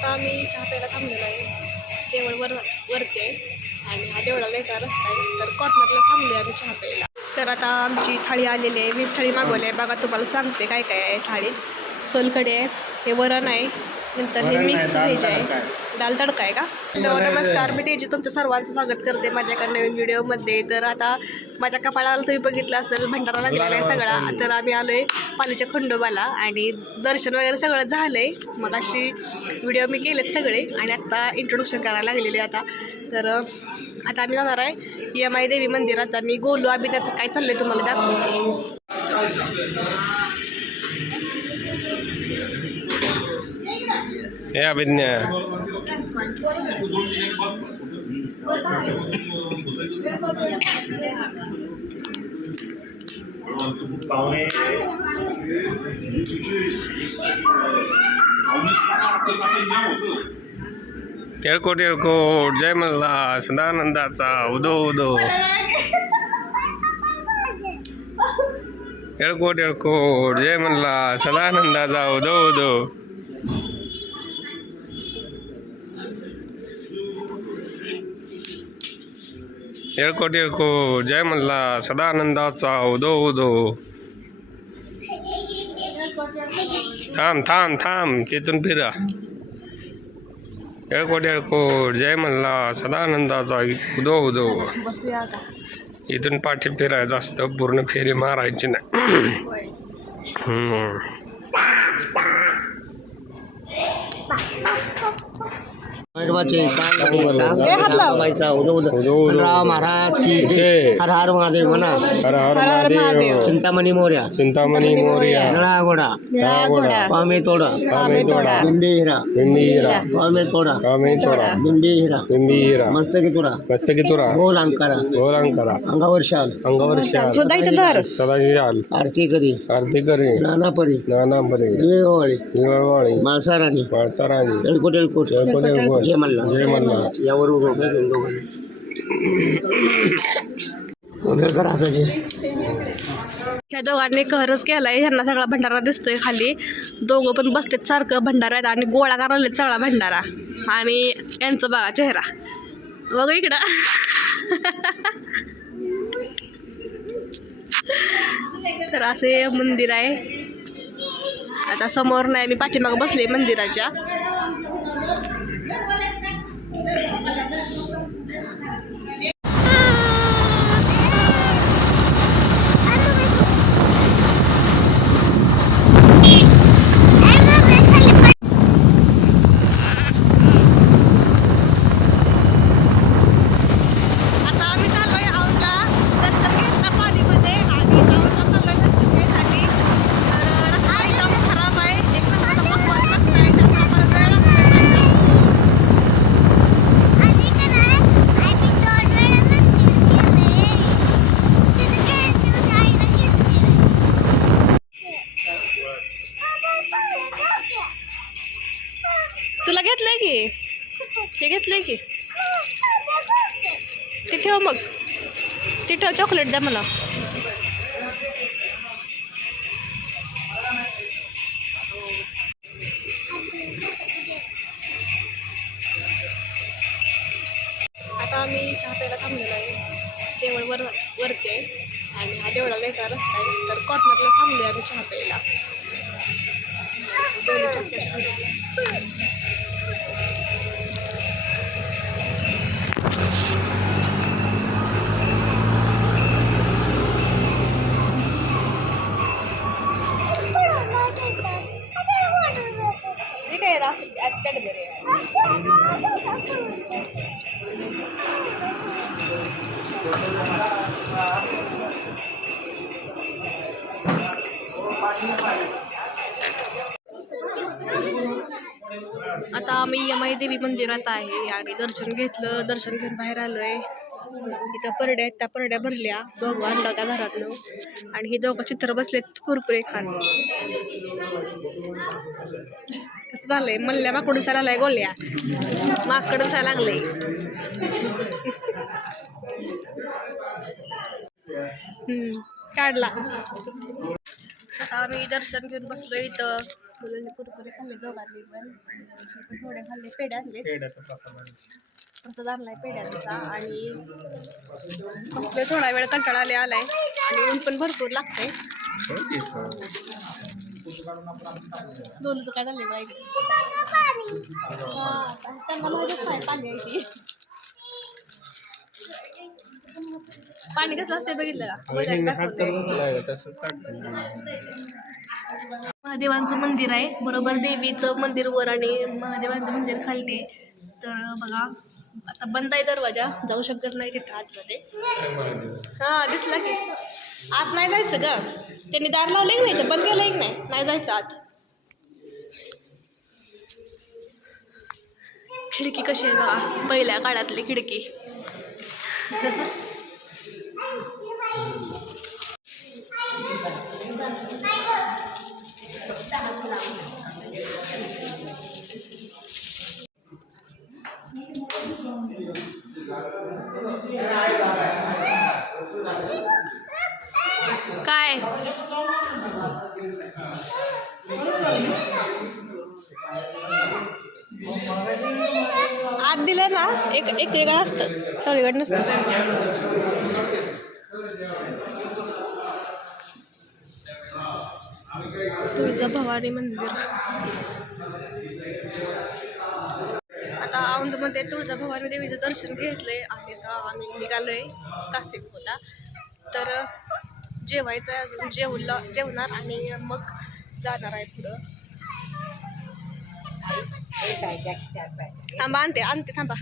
आता आम्ही चहा प्यायला थांबलेलो आहे. देवळ वर वरती आहे. आणि हा देवळाला यायचा रस्ता आहे. तर कॉर्नरला थांबले आम्ही चहा प्यायला. तर आता आमची थाळी आलेली आहे. वीस थाळी मागवली आहे. बघा तुम्हाला सांगते काय काय आहे थाळीत सोलकडे आहे. हे वरण आहे. नंतर हे मिक्स व्हेज आहे. दाल तडका आहे का? हॅलो नमस्कार. मी तेजी तुमच्या सर्वांचं स्वागत करते माझ्याकडे नवीन व्हिडिओमध्ये. तर आता माझ्या कपाळाला तुम्ही बघितलं असेल भंडारा लागलेला आहे सगळा. तर आम्ही आलो आहे पालीच्या खंडोबाला आणि दर्शन वगैरे सगळं झालं आहे मग अशी व्हिडिओ मी केलेत सगळे आणि आत्ता इंट्रोडक्शन करायला लागलेले आता. तर आता आम्ही जाणार आहे एम आय देवी मंदिरात. आणि गोलू आम्ही त्याचं काय चाललंय तुम्हाला दाखवते हे अभिज्ञा. पाहुणे टिळको टिळकोट जय मल्ला सदानंदाचा उदो उदो टिळको टिळकोट जय मल्ला सदानंदाचा उदो उदो टिळको टिळकोट जय मल्ला सदानंदाचा उदो उदो. थांब थांब थांब तिथून फिरा. येळकोट येळकोट जय मल्ला सदानंदाचा उदो उदो. इथून पाठी फिरायचं असतं पूर्ण फेरी मारायची नाही. महाराज की जय. हर हर महादेव म्हणा. हर हर हर हर महादेव. चिंतामणी मोर्या. चिंतामणी मोर्या. निळा घोडा निळा घोडा पामे तोडा कामे तोडा. बिंबी हिरा. बिंबी हिरा. पामे तोडा. कामे तोडा. बिंबी हिरा. बिंबी हिरा. मस्तकी तुरा. मस्तकी तुरा. गोल अंकारा. गोरांकरा अंगावर शाल. अंगावर शाल. हृदयचं धर सदाची शाल. आरती करी. आरती करे. नाना परी. नाना बरे दिवेवाळी दिवाळी माळसाराणी माळसाराणी एळकोट एळकोट येळकोट येळकोट. जय मल्ला जय मल्ला यावर उभं करून दोघांनी. ह्या दोघांनी कहरच केलाय. ह्यांना सगळा भंडारा दिसतोय खाली. दोघं पण बसतेत सारखं भंडारा आहेत आणि गोळा करायला सगळा भंडारा. आणि यांचं बघा चेहरा. बघ इकडं. तर असे मंदिर आहे. आता समोर नाही मी पाठीमागं बसले मंदिराच्या. Gracias. ते ठेव मग. ते ठेव चॉकलेट द्या मला. आता आम्ही चहा प्यायला थांबलेलो आहे. देवळ वर वरती आहे. आणि हा देवळाला एका रस्ता आहे. तर कॉर्नरला थांबले आम्ही चहा प्यायला. आता आम्ही यमाई देवी मंदिरात आहे आणि दर्शन घेतलं दर्शन घेऊन बाहेर आलोय. इथं परड्या आहेत त्या परड्या भरल्या. दोघं आणलं होत्या आणि हे दोघं चित्र बसलेत कुरकुरे खान कसं झालंय. मल्ल्या माकडून दिसायला आलाय गोल्या. माकड दिसायला लागले काढला. आता आम्ही दर्शन घेऊन बसलो इथं. मुलांनी कुरकुरे खाल्ले दोघांनी पण. थोडे खाल्ले पेढे आणले प्रसाद आणलाय पेढ्यांचा आणि बसले थोडा वेळ कंटाळा आले आलाय. आणि ऊन पण भरपूर लागतंय. दोनचं काय झालं हा, त्यांना माहितीच नाही पाणी आहे ती. पाणी कसं असते बघितलं का. महादेवांचं मंदिर आहे. बरोबर देवीचं मंदिर वर आणि महादेवांचं मंदिर खाली आहे. तर बघा आता बंद आहे दरवाजा. जाऊ शकत नाही तिथं आतमध्ये. हा दिसला की. आत नाही जायचं ग त्यांनी दार लावले की नाही तर बंद केलं की नाही? नाही जायचं आत. खिडकी कशी आहे बघा पहिल्या काळातली खिडकी काय आत दिलं ना एक एक वेगळं असतं. सगळीकडे नसतं. दुर्गा भवानी मंदिर. आता औंधमध्ये तुळजा भवानी देवीचं दर्शन घेतलंय आहे का आम्ही निघालोय कासेपूरला. तर जेवायचं आहे अजून जेवला जेवणार आणि मग जाणार आहे पुढं. थांबा आणते आणते थांबा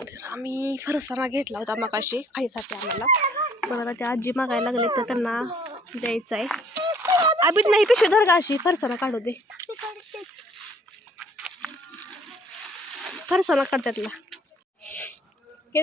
तर आम्ही फरसाना घेतला होता मगाशी खाईसाठी आम्हाला. पण आता ते आजी मागायला लागले तर त्यांना द्यायचं आहे. आबीत नाही पिशवी धर का अशी. फरसाना काढू दे. फरसाना काढ त्यातला हे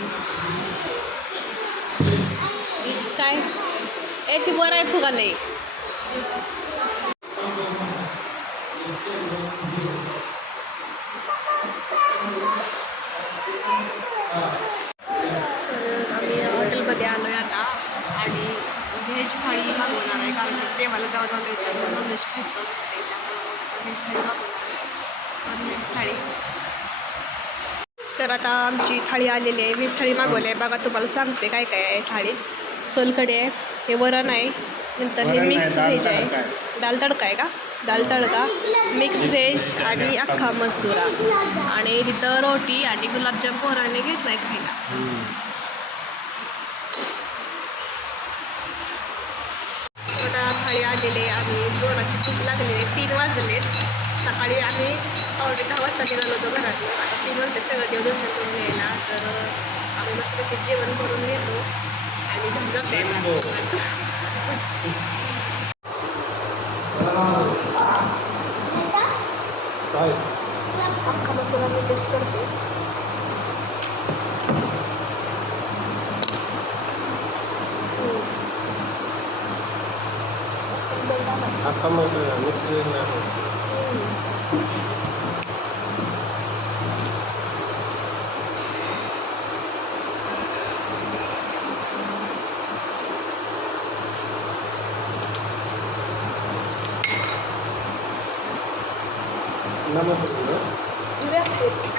ए ती बरं आहे फुगाले तर आम्ही हॉटेलमध्ये आलो आहे आता आणि व्हेज थाळी मागवणार आहे कारण देवाला जाऊ जाऊ येतात नॉनव्हेज खायचं नसते त्यामुळे व्हेज थाळी मागवणार आहे. नॉनव्हेज थाळी. तर आता आमची थाळी आलेली आहे. व्हेज थाळी मागवली आहे. बघा तुम्हाला सांगते काय काय आहे थाळीत सोलकडे आहे हे वरण आहे नंतर हे मिक्स व्हेज आहे. दाल तडका आहे का? दाल तडका मिक्स व्हेज आणि अख्खा मसुरा. आणि तिथं रोटी आणि गुलाबजाम पोरांनी घेतला आहे खायला. आता थाळी आलेली आम्ही जोराची भूक लागलेली तीन वाजलेत सकाळी आम्ही पावणे दहा वाजता निघालो होतो घरातून. आता तीन वाजता सगळं देवदर्शन करून यायला तर आम्ही मस्तपैकी जेवण करून घेतो. आणि घरी जातो अख्खा मसाला मी टेस्ट करते नमस्कार नमस्ते